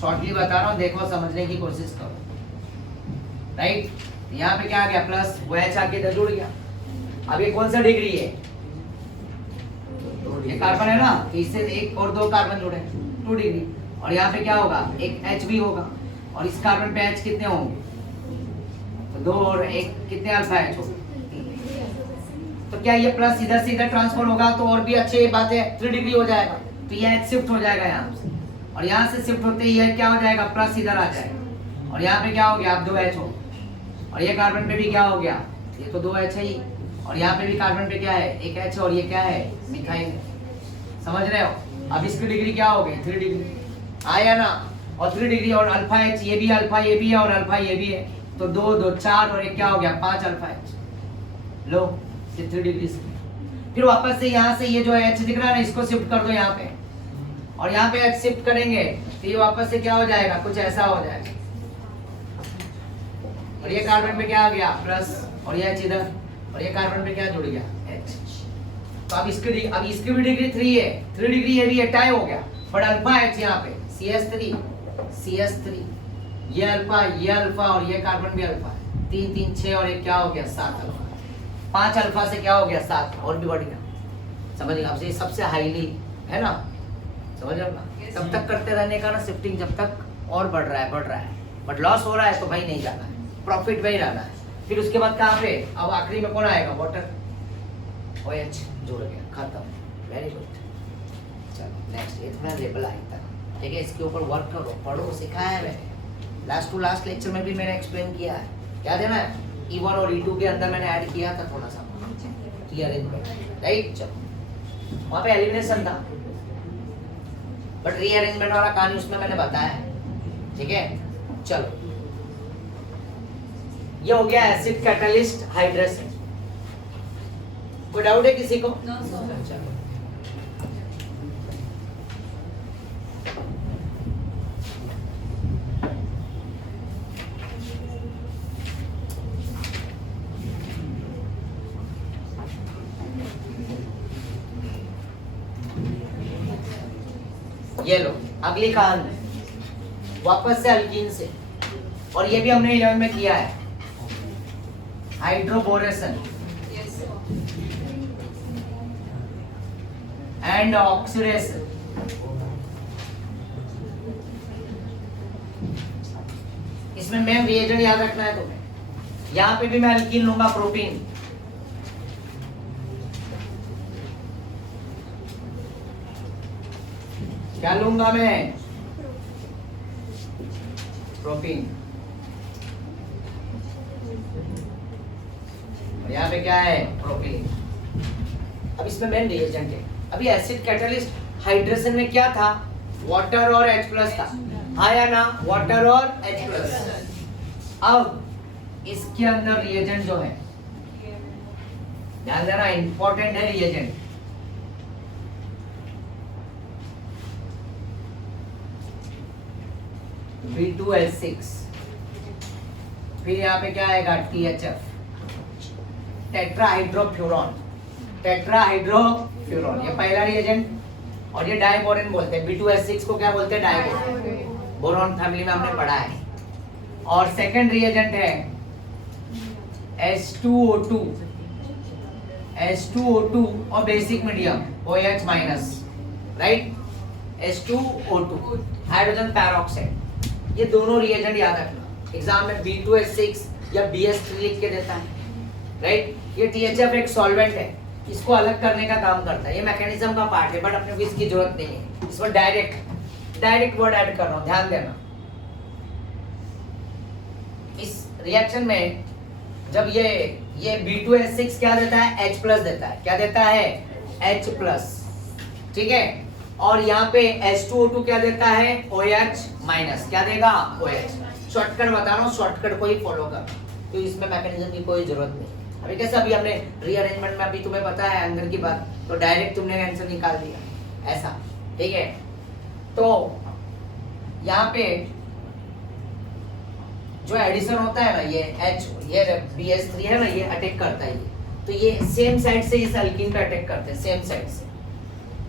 शॉर्टली बता रहा हूँ, देखो समझने की कोशिश करो। राइट, यहाँ पे क्या आ गया? प्लस, वो एच आके इधर जुड़ गया। अब ये कौन सा डिग्री है? ये कार्बन है ना, तो इससे एक और 2 कार्बन जुड़े, 2 डिग्री। और यहाँ पे क्या होगा? एक एच भी होगा और इस कार्बन पे एच कितने होंगे? तो 2 और 1 कितने अल्फा एच होंगे? तो क्या ये प्लस इधर से इधर ट्रांसफर होगा तो और भी अच्छी बात है, 3 डिग्री हो जाएगा। तो ये एच शिफ्ट हो जाएगा यहाँ से, और यहाँ से शिफ्ट होते ही ये क्या हो जाएगा? प्लस इधर आ जाएगा और यहाँ पे क्या हो गया? अब 2 एच हो, और ये कार्बन पे भी क्या हो गया? ये तो 2 एच है ही, और यहाँ पे भी कार्बन पे क्या है? एक एच, और ये क्या है? मिथाइल। समझ रहे हो? अब इसकी डिग्री क्या हो गई? 3 डिग्री आया ना, और 3 डिग्री और अल्फा एच, ये भी अल्फा ये भी है और अल्फा ये भी है, तो 2 2 4 और एक क्या हो गया? 5 अल्फा एच। लो, ये 3 डिग्री से। फिर वापस से यहाँ से ये जो एच दिख रहा है ना, इसको शिफ्ट कर दो यहाँ पे, और यहाँ पे एच शिफ्ट करेंगे तो ये वापस से क्या हो जाएगा? कुछ ऐसा हो जाएगा। और ये कार्बन पे क्या आ गया? प्लस, और ये एच इधर, और ये कार्बन पे क्या जुड़ गया? एच। तो अब इसकी भी डिग्री 3 है, 3 डिग्री ये भी टाई हो गया, बट अल्फा एच यहाँ पे CH3, ये अल्फा और ये कार्बन भी अल्फा है। 3 3 6 और एक क्या हो गया? 7 अल्फा। 5 अल्फा से क्या हो गया? 7, और भी बढ़ गया। समझ गए? आपसे सबसे हाईली है ना, समझ रहे हो ना? तब तक करते रहने का ना शिफ्टिंग, जब तक और बढ़ रहा है, बट लॉस हो रहा है तो भाई नहीं जाना है, प्रॉफिट में ही रहना है। फिर उसके बाद कहाँ पे? अब आखिरी में कौन आएगा? वाटर, OH जुड़ गया, खत्म। Very good. चलो नेक्स्ट, ये थोड़ा लेवल आई था, ठीक है? इसके ऊपर वर्क करो, पढ़ो, सिखाया है मैंने। लास्ट टू लास्ट लेक्चर में भी मैंने एक्सप्लेन किया है, क्या देना है? E1 और E2 के अंदर मैंने ऐड किया था थोड़ा सा रीअरेंजमेंट, राइट? चलो वहाँ पे एलिमिनेशन था, बट रीअरेंजमेंट वाला कहानी उसमें मैंने बताया है, ठीक है? चलो, ये हो गया एसिड कैटलिस्ट हाइड्रेशन। कोई डाउट है किसी को? No, sir. चलो, ये लो अगली कहानी, वापस से अल्कीन से, और ये भी हमने 11 में किया है, hydroboration Yes, sir. And oxidation. इसमें मेन रिएजेंट याद रखना है तुम्हें। यहाँ पे भी मैं अल्कीन लूंगा, प्रोपीन। क्या लूंगा मैं? प्रोपीन। और यहाँ पे क्या है? प्रोपीन। अब इसमें मेन रिएजेंट है। अभी एसिड कैटलिस्ट हाइड्रेशन में क्या था? वाटर और H प्लस था, आया ना? वाटर और H प्लस। अब इसके अंदर रिएजेंट जो है, ध्यान देना, इंपॉर्टेंट है रिएजेंट। B2H6, फिर यहाँ पे क्या आएगा? THF, tetrahydrofuran. टेट्राहाइड्रोफ्यूरॉन ये पहला रिएजेंट, और ये डाइबोरेन बोलते हैं। B2H6 को क्या बोलते हैं? डाइबोरेन। बोरॉन फैमिली में हमने पढ़ा है। और सेकंड रिएजेंट है H2O2, H2O2 और basic medium OH minus, right? H2O2 hydrogen peroxide. ये दोनों रिएजेंट याद रखना, एग्जाम में B2H6 या BS3 लिख के देता है, राइट? ये THF एक सॉल्वेंट है, इसको अलग करने का काम करता है, ये मैकेनिज्म का पार्ट है, बट अपने को इसकी जरूरत नहीं है। इसमें डायरेक्ट वर्ड ऐड कर रहा हूं, ध्यान देना। इस रिएक्शन में जब ये ये B2H6 क्या देता है? H प्लस देता है। क्या देता है? H प्लस, ठीक है। और यहाँ पे H2O2 क्या देता है? OH minus. क्या देगा? OH। शॉर्टकट बता रहा हूँ, शॉर्टकट को ही फॉलो कर, तो इसमें मैकेनिज्म की कोई जरूरत नहीं। अभी कैसे अभी हमने रीअरेंजमेंट में अभी तुम्हें पता है अंदर की बात, तो डायरेक्ट तुमने आंसर निकाल दिया ऐसा, ठीक है। तो यहाँ पे जो एडिशन होता है ना, ये H, ये BH3 है ना, ये अटैक करता है ये, तो ये सेम साइड से इस एल्कीन पे अटैक करते हैं, सेम साइड से,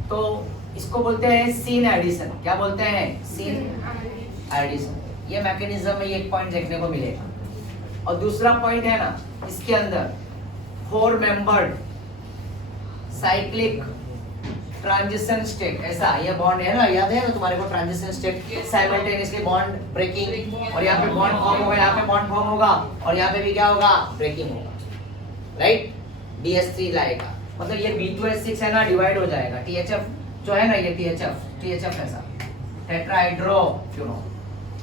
तो इसको बोलते हैं सीन एडिशन। क्या बोलते हैं? Syn addition. ये मैकेनिज्म में एक पॉइंट देखने को मिलेगा। और दूसरा पॉइंट है ना, इसके अंदर 4 मेंबर्ड साइक्लिक ट्रांजिशन स्टेट, ऐसा ये बॉन्ड है ना, याद है ना तुम्हारे को? Transition state simultaneously bond breaking, और यहाँ पे बॉन्ड फॉर्म होगा, यहाँ पे बॉन्ड फॉर्म होगा, और यहाँ पे भी क्या होगा? ब्रेकिंग होगा, राइट। BH3 लाएगा, मतलब ये B2H6 है ना, डिवाइड हो जाएगा। THF जो है ना, ये THF ऐसा टेट्राहाइड्रोफ्यूरॉन,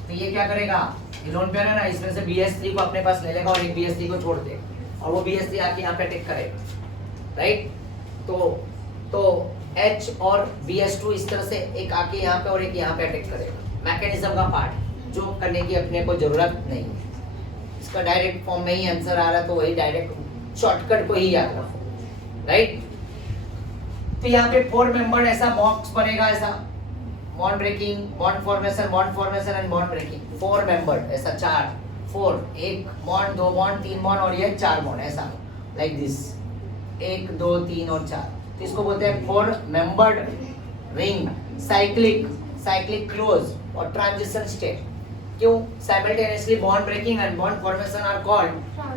तो ये क्या करेगा? ये लोन पेयर है ना, इसमें से BH3 को अपने पास ले लेगा और एक BH3 को छोड़ देगा, और वो BH3 आके यहाँ पे अटैक करेगा, राइट। तो H और BH2 इस तरह से एक आके यहाँ पे और एक यहाँ पे अटैक करेगा। मैकेनिज्म का पार्ट जो करने की अपने को जरूरत नहीं है, इसका डायरेक्ट फॉर्म में ही आंसर आ रहा है, तो वही डायरेक्ट शॉर्टकट को ही याद रखो, राइट। तो यहाँ पे 4 मेंबर ऐसा बॉक्स बनेगा, ऐसा bond breaking, bond formation and bond breaking. 4 member ऐसा 4, एक बॉन्ड, 2 बॉन्ड, 3 बॉन्ड और ये 4 बॉन्ड, ऐसा लाइक दिस, 1 2 3 और 4। तो इसको बोलते हैं 4 मेंबर्ड रिंग साइक्लिक क्लोज और ट्रांजिशन स्टेट। क्यों? Simultaneously bond breaking and bond formation are called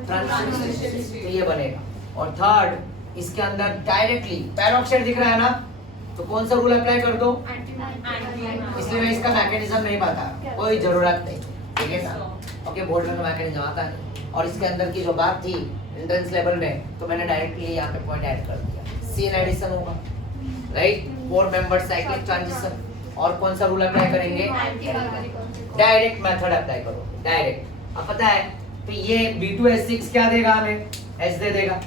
transition state, तो ये बनेगा। और थर्ड, इसके अंदर डायरेक्टली पैरोक्साइड दिख रहा है ना, तो कौन सा रूल अप्लाई कर दो? इसलिए मैं इसका मैकेनिज्म नहीं बता, कोई जरूरत नहीं, ठीक है ना। ओके, बोर्ड में मैकेनिज्म आता है। और इसके अंदर की जो बात थी एंट्रेंस लेवल में, तो मैंने डायरेक्टली यहाँ पे पॉइंट ऐड कर दिया, सीन एडिशन होगा, राइट। 4 member cyclic transition. और कौन सा रूल अप्लाई करेंगे? डायरेक्ट मेथड अप्लाई करो, डायरेक्ट। अब पता है, तो ये B2H6 क्या देगा हमें? H दे देगा,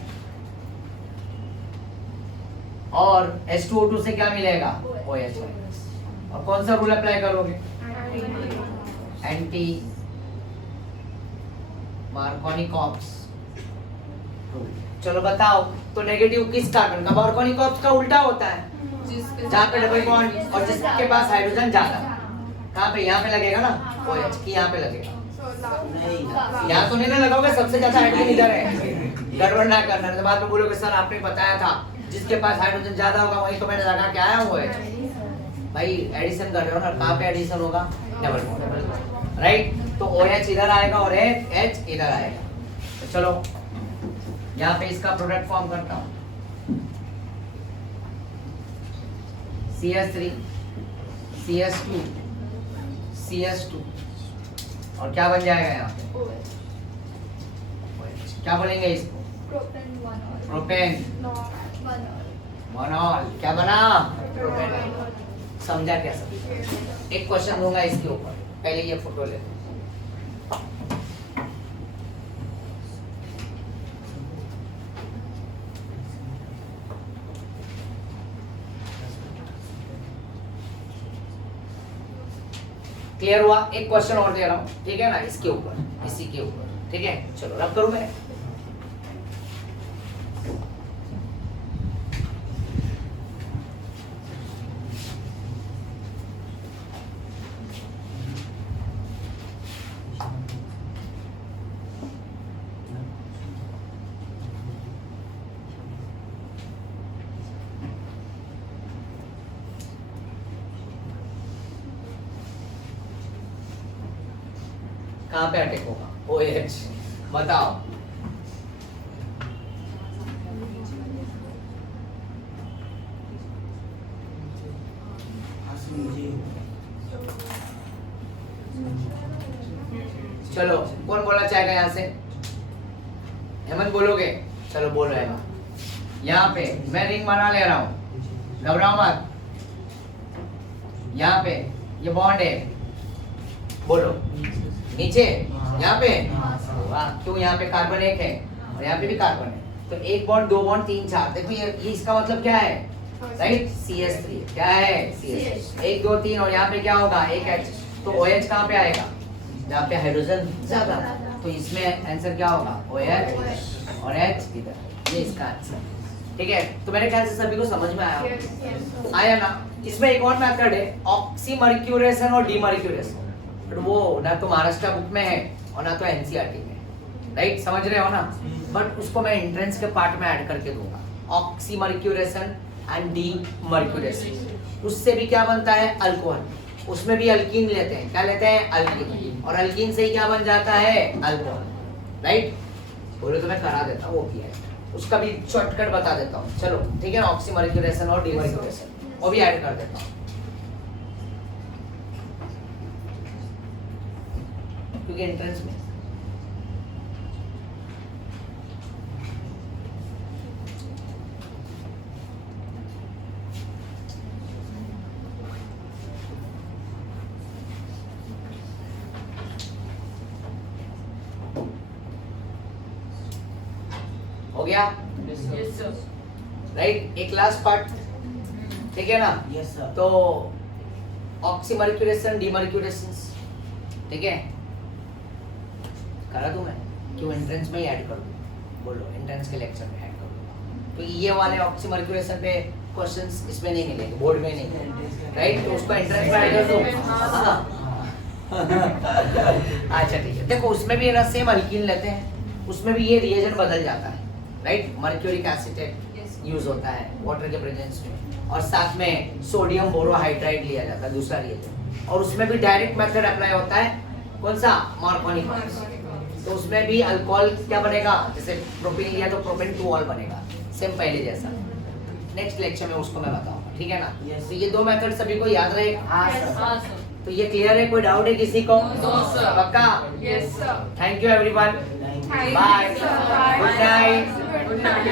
और H2O2 से क्या मिलेगा? OH। और कौन सा रूल अप्लाई करोगे? एंटी मार्कोनिकॉप्स। चलो बताओ, तो नेगेटिव किस कार्बन का? मार्कोनिकॉप्स का उल्टा होता है, जहाँ पे डबल बॉन्ड और जिसके पास हाइड्रोजन ज्यादा। कहाँ पे? यहाँ पे लगेगा ना, OH की यहाँ पे लगेगा। यहाँ तो नहीं ना लगाओगे, सबसे ज्यादा हाइड्रोजन इधर है, गड़बड़ ना करना, तो बाद में बोलोगे सर आपने बताया था जिसके पास हाइड्रोजन ज्यादा होगा वही तो मैंने लगा के आया हूँ OH। भाई एडिशन कर रहे हो ना, कहाँ पे एडिशन होगा? Double bond, right. तो OH इधर आएगा और H इधर आएगा। तो चलो यहाँ पे इसका प्रोडक्ट फॉर्म करता हूँ, CH3 CH2 CH2, और क्या बन जाएगा यहाँ पे? क्या बोलेंगे इसको? प्रोपेन मोनॉल। क्या बना? प्रोपेन। समझा क्या? समझा। एक क्वेश्चन दूंगा इसके ऊपर, पहले ये फोटो ले लो। क्लियर हुआ? एक क्वेश्चन और दे रहा हूँ, ठीक है ना, इसके ऊपर, इसी के ऊपर, ठीक है। चलो रब करूँ मैं। कहाँ पे अटैक होगा? OH। बताओ। चलो कौन बोलना चाहेगा यहाँ से? हेमंत बोलोगे? चलो बोल रहे हैं। यहाँ पे मैं रिंग बना ले रहा हूँ, घबराओ मत। यहाँ पे ये बॉन्ड है, बोलो। नीचे यहाँ पे? वाह, क्यों? यहाँ पे कार्बन 1 है और यहाँ पे भी कार्बन है, तो एक बॉन्ड, दो बॉन्ड, तीन, चार। देखो ये इसका मतलब क्या है, राइट, CH3 क्या है, CH, एक दो तीन, और यहाँ पे क्या होगा, एक H, तो OH कहाँ पे आएगा, जहाँ पे हाइड्रोजन ज्यादा, तो इसमें आंसर क्या होगा, OH और H इधर, ये इसका आंसर। ठीक है, तो मेरे ख्याल से सभी को समझ में आया, आया ना। इसमें एक और मेथड है, ऑक्सीमर्क्यूरेशन और डीमर्क्यूरेशन, बट वो ना तो महाराष्ट्र बुक में है और ना तो NCERT में, राइट, समझ रहे हो ना, बट उसको मैं एंट्रेंस के पार्ट में ऐड करके दूंगा, ऑक्सीमर्क्यूरेशन एंड डीमर्क्यूरेशन। उससे भी क्या बनता है, अल्कोहल, उसमें भी अल्कीन लेते हैं, क्या लेते हैं, अल्कीन, और अल्कीन से ही क्या बन जाता है, अल्कोहल, राइट। बोलो तो मैं करा देता हूँ, वो भी है, उसका भी शॉर्टकट बता देता हूँ, चलो ठीक है, ऑक्सीमर्क्यूरेशन और डीमर्क्यूरेशन वो भी ऐड कर देता हूँ, क्योंकि एंट्रेंस में हो गया, Yes, sir. राइट। एक लास्ट पार्ट, ठीक है ना, Yes, sir. तो ऑक्सीमर्क्यूरेशन, डीमर्क्यूरेशन, ठीक है, करा दूं मैं, क्यों एंट्रेंस में ही ऐड कर दूं, बोलो एंट्रेंस के लेक्चर में ऐड कर दूं, तो ये वाले ऑक्सीमर्क्यूरेशन पे क्वेश्चंस इसमें नहीं मिलेंगे, बोर्ड में नहीं, राइट, तो उसको एंट्रेंस में ऐड कर दूं। अच्छा ठीक है, देखो उसमें भी ना सेम अल्कीन लेते हैं, उसमें भी ये रिएजेंट बदल जाता है, राइट, मर्क्यूरिक एसिटेट यूज होता है वाटर के प्रेजेंस में, और साथ में सोडियम बोरोहाइड्राइड लिया जाता है, दूसरा रिएजेंट, और उसमें भी डायरेक्ट मेथड अप्लाई होता है, कौन सा, मार्कोनी, तो उसमें भी अल्कोहल क्या बनेगा, जैसे प्रोपेन लिया तो प्रोपेन 2 ऑल बनेगा, सेम पहले जैसा। नेक्स्ट लेक्चर में उसको मैं बताऊंगा, ठीक है ना। Yes. तो ये दो मेथड सभी को याद रहेगा, हाँ सर। हाँ, sir. तो ये क्लियर है, कोई डाउट है किसी को, No, sir. पक्का, Yes, sir. Thank you everyone, Thank bye, you, sir. Good night. Good night.